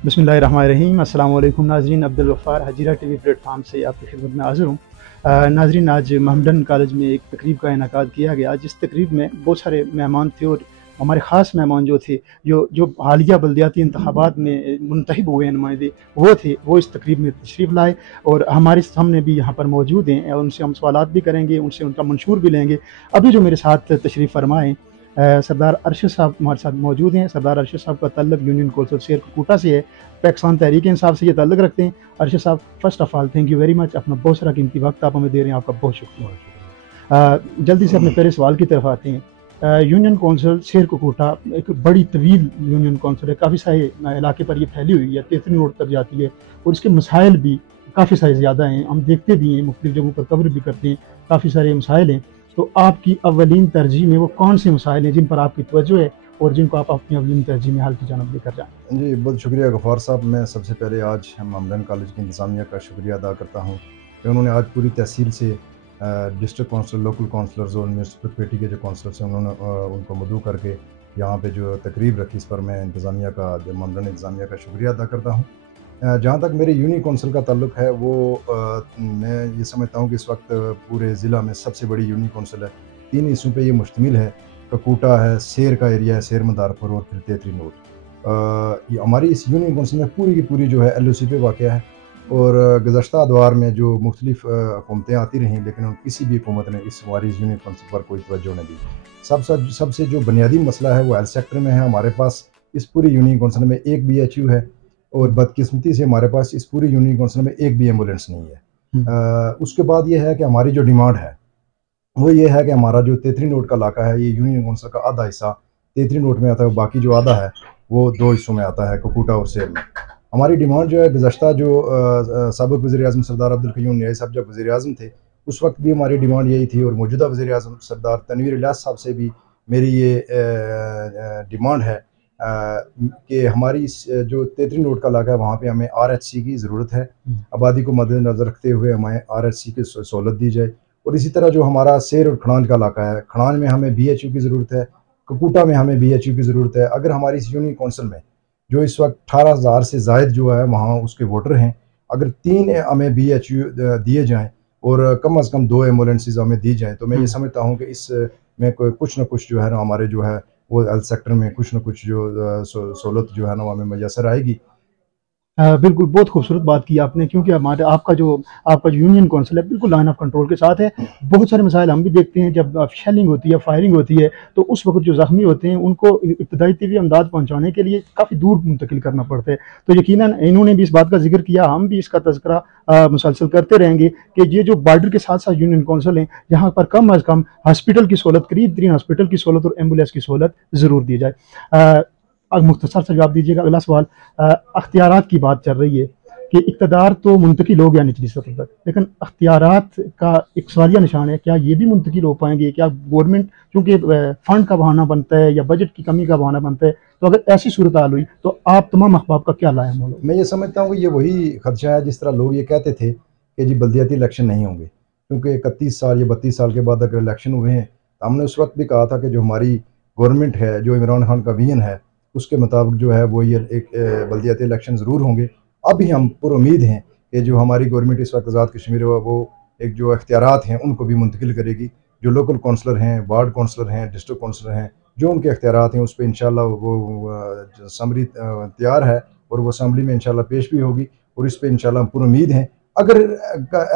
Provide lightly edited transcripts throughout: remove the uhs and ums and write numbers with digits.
बिस्मिल्लाहिर्रहमानिर्रहीम। अस्सलाम वालेकुम नाज़रीन, अब्दुल गफ़्फ़ार हजीरा टीवी प्लेटफार्म से आपकी खिदमत में हाज़िर हूँ। नाज़रीन, आज मोहम्मडन कॉलेज में एक तकरीब का इनेकाद किया गया, जिस तकरीब में बहुत सारे मेहमान थे और हमारे ख़ास मेहमान जो थे, जो जो हालिया बल्दियाती इंतखाबात में मुंतखब हुए नुमाइंदे वो थे, वो इस तकरीब में तशरीफ़ लाए और हमारे सामने भी यहाँ पर मौजूद हैं और उनसे हम सवालात भी करेंगे, उनसे उनका मंशूर भी लेंगे। अभी जो मेरे साथ तशरीफ़ फरमाएँ सरदार अरशद साहब हमारे साथ मौजूद हैं। सरदार अरशद साहब का तल्लुक यूनियन कौंसिल शेरकोटा से है, पाकिस्तान तहरीक इंसाफ से ये तल्लुक रखते हैं। अरशद साहब, first of all thank you very much, अपना बहुत सारा कीमती वक्त आप हमें दे रहे हैं, आपका बहुत शुक्रिया। जल्दी से अपने पहले सवाल की तरफ आते हैं। यूनियन कौंसिल शेरकोटा एक बड़ी तवील यूनियन कौंसिल है, काफ़ी सारे इलाके पर ये फैली हुई है, 33 रोड तक जाती है और इसके मसाइल भी काफ़ी सारे ज़्यादा हैं, हम देखते भी हैं, मुख्तलिफ जगहों पर कवर भी करते हैं, काफ़ी सारे मसाइल हैं। तो आपकी अव्वलीन तरजीह में वो कौन से मसाइल हैं जिन पर आपकी तवज्जो है और जिनको आप अपनी अव्वलीन तरजीह में हल की जानब लेकर जाएँ? जी, बहुत शुक्रिया गफ़ार साहब। मैं सबसे पहले आज मोहम्मदन कॉलेज की इंतज़ामिया का शुक्रिया अदा करता हूँ कि उन्होंने आज पूरी तहसील से डिस्ट्रिक्ट काउंसिलर, लोकल काउंसलर्स और म्यूनसिपैलिटी के जो काउंसलर्स हैं उन्होंने उनको मदऊ करके यहाँ पे जो तकरीब रखी, इस पर मैं इंतज़ामिया का, जो मोहम्मदन इंतज़ामिया का शुक्रिया अदा करता हूँ। जहाँ तक मेरे यूनियन कौंसिल का ताल्लुक है, वो मैं ये समझता हूँ कि इस वक्त पूरे ज़िला में सबसे बड़ी यूनियन कौंसिल है। 3 हिस्सों पे ये मुश्तमिल है। ककूटा है, शेर का एरिया है, शेर मदारपुर और फिर तेतरी नोट। ये हमारी इस यूनियन कौंसिल में पूरी की पूरी जो है एलओसी पे वाक़या है और गुज़श्ता अदवार में जो मुख्तलिफ़ हुकूमतें आती रहीं, लेकिन किसी भी हुकूमत ने इस हमारी इस यूनियन कौंसिल पर कोई तवज्जो नहीं दी। सबसे जो बुनियादी मसला है वो हेल्थ सेक्टर में है। हमारे पास इस पूरी यूनियन कौंसिल में एक बीएचयू है और बदकिस्मती से हमारे पास इस पूरी यूनियन कौंसिल में एक भी एम्बुलेंस नहीं है। उसके बाद ये है कि हमारी जो डिमांड है वो ये है कि हमारा जो तेतरी नोट का इलाका है, ये यूनियन कौंसिल का आधा हिस्सा तेतरी नोट में आता है, बाकी जो आधा है वो 2 हिस्सों में आता है, ककूटा और शेर में। हमारी डिमांड जो है, गुज़श्ता जो साबिक़ वज़ीर-ए-आज़म सरदार अब्दुल क़य्यूम न्याई साहब जब वज़ीर-ए-आज़म थे, उस वक़्त भी हमारी डिमांड यही थी और मौजूदा वज़ीर-ए-आज़म सरदार तनवीर इलियास साहब से भी मेरी ये डिमांड है कि हमारी इस जो तेतरी नोट का इलाका है, वहाँ पे हमें आरएचसी की ज़रूरत है। आबादी को मद्देनज़र रखते हुए हमें आरएचसी की सहूलत दी जाए। और इसी तरह जो हमारा शेर और खड़ांज का इलाका है, खड़ांज में हमें बीएचयू की ज़रूरत है, ककूटा में हमें बीएचयू की ज़रूरत है। अगर हमारी इस यूनियन कौंसिल में जो इस वक्त 18,000 से ज़ायद जो है वहाँ उसके वोटर हैं, अगर 3 हमें बीएचयू दिए जाएँ और कम अज़ कम 2 एम्बुलेंसेस हमें दी जाएँ, तो मैं ये समझता हूँ कि इस में कोई कुछ न कुछ जो है ना, हमारे जो है वो हेल्थ सेक्टर में कुछ न कुछ जो सहूलत जो है ना, वो हमें मैसर आएगी। बिल्कुल, बहुत खूबसूरत बात की आपने, क्योंकि हमारे आपका जो यूनियन कौंसिल है बिल्कुल लाइन ऑफ कंट्रोल के साथ है। बहुत सारे मसाइल हम भी देखते हैं, जब शेलिंग होती है, फायरिंग होती है, तो उस वक़्त जो ज़ख्मी होते हैं उनको इब्तदाई तिब्बी इमदाद पहुँचाने के लिए काफ़ी दूर मुंतकिल करना पड़ता है। तो यकीनन इन्होंने भी इस बात का ज़िक्र किया, हम भी इसका तज़किरा मुसलसल करते रहेंगे कि ये जो बॉर्डर के साथ-साथ यूनियन कौंसिल हैं, यहाँ पर कम अज़ कम हॉस्पिटल की सहूलत, करीब-तरीन हॉस्पिटल की सहूलत और एम्बुलेंस की सहूलत ज़रूर दी जाए। अब मुख्तसर सा जवाब दीजिएगा। अगला सवाल, अख्तियारात की बात चल रही है कि इक़्तिदार तो मुंतकिल हो गया निचली सतह तक, लेकिन अख्तियारात का एक सवालिया निशान है, क्या ये भी मुंतकिल हो पाएंगे? क्या गवर्नमेंट, चूँकि फ़ंड का बहाना बनता है या बजट की कमी का बहाना बनता है, तो अगर ऐसी सूरत हाल हुई तो आप तमाम अहबाब का क्या लाएमूल होगा? मैं ये समझता हूँ कि ये वही खदशा है, जिस तरह लोग ये कहते थे कि जी बल्दियाती इलेक्शन नहीं होंगे, क्योंकि 31 साल या 32 साल के बाद अगर इलेक्शन हुए हैं, तो हमने उस वक्त भी कहा था कि जो हमारी गवर्नमेंट है, जो इमरान खान का विजन है, उसके मुताबिक जो है वो ये एक बल्दियाती इलेक्शन ज़रूर होंगे। अभी हम पुरुमीद हैं कि जो हमारी गवर्नमेंट इस वक्त आज़ाद कश्मीर वो एक जो इख्तियारात हैं उनको भी मुंतकिल करेगी। जो लोकल काउंसलर हैं, वार्ड काउंसलर हैं, डिस्ट्रिक्ट काउंसलर हैं, जो उनके इख्तियारात हैं उस पे इंशाअल्लाह वो समरी तैयार है और वो असेंबली में इंशाल्लाह पेश भी होगी और इस पे इंशाल्लाह हम पूरी उम्मीद हैं। अगर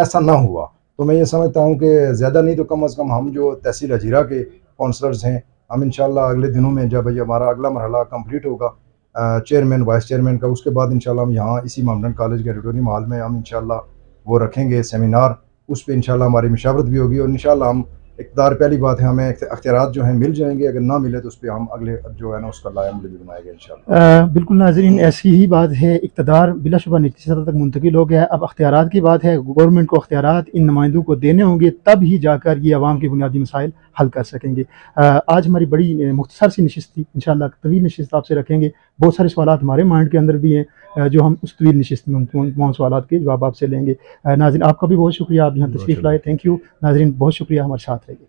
ऐसा ना हुआ तो मैं ये समझता हूँ कि ज़्यादा नहीं तो कम अज़ कम हम जो तहसील हजीरा के काउंसलर्स हैं, हम इंशाल्लाह अगले दिनों में जब ये हमारा अगला मरहला कंप्लीट होगा चेयरमैन वाइस चेयरमैन का, उसके बाद इंशाल्लाह हम यहाँ इसी मोहम्मदन कॉलेज के ऑडिटोरियम हॉल में हम इंशाल्लाह वो रखेंगे सेमिनार। उस पे इंशाल्लाह हमारी मशावरत भी होगी और इंशाल्लाह हम इक़्तिदार, पहली बात है हमें अख्तियारात जो हैं मिल जाएंगे, अगर ना मिले तो उस पे हम अगले जो है ना उसका लाएमूल भी बनाएंगे इंशाल्लाह। बिल्कुल नाज़रीन, ऐसी ही बात है, इक़्तिदार बिलाशुबा निचली सतह तक मुंतकिल हो गया है। अब अख्तियारात की बात है, गवर्नमेंट को अख्तियारात इन नुमाइंदों को देने होंगे, तब ही जाकर ये अवाम के बुनियादी मसाइल हल कर सकेंगे। आज हमारी बड़ी मुख्तसर सी नशिस्त थी, इंशाअल्लाह तवील नशिस्त आपसे रखेंगे। बहुत सारे सवालात हमारे माइंड के अंदर भी हैं, जो हम उस तवील नशिस्त में तमाम सवालात के जवाब आपसे लेंगे। नाज़रीन, आपका भी बहुत शुक्रिया, आप यहाँ तशरीफ़ लाए, थैंक यू। नाज़रीन, बहुत शुक्रिया, हमारे साथ रहिए।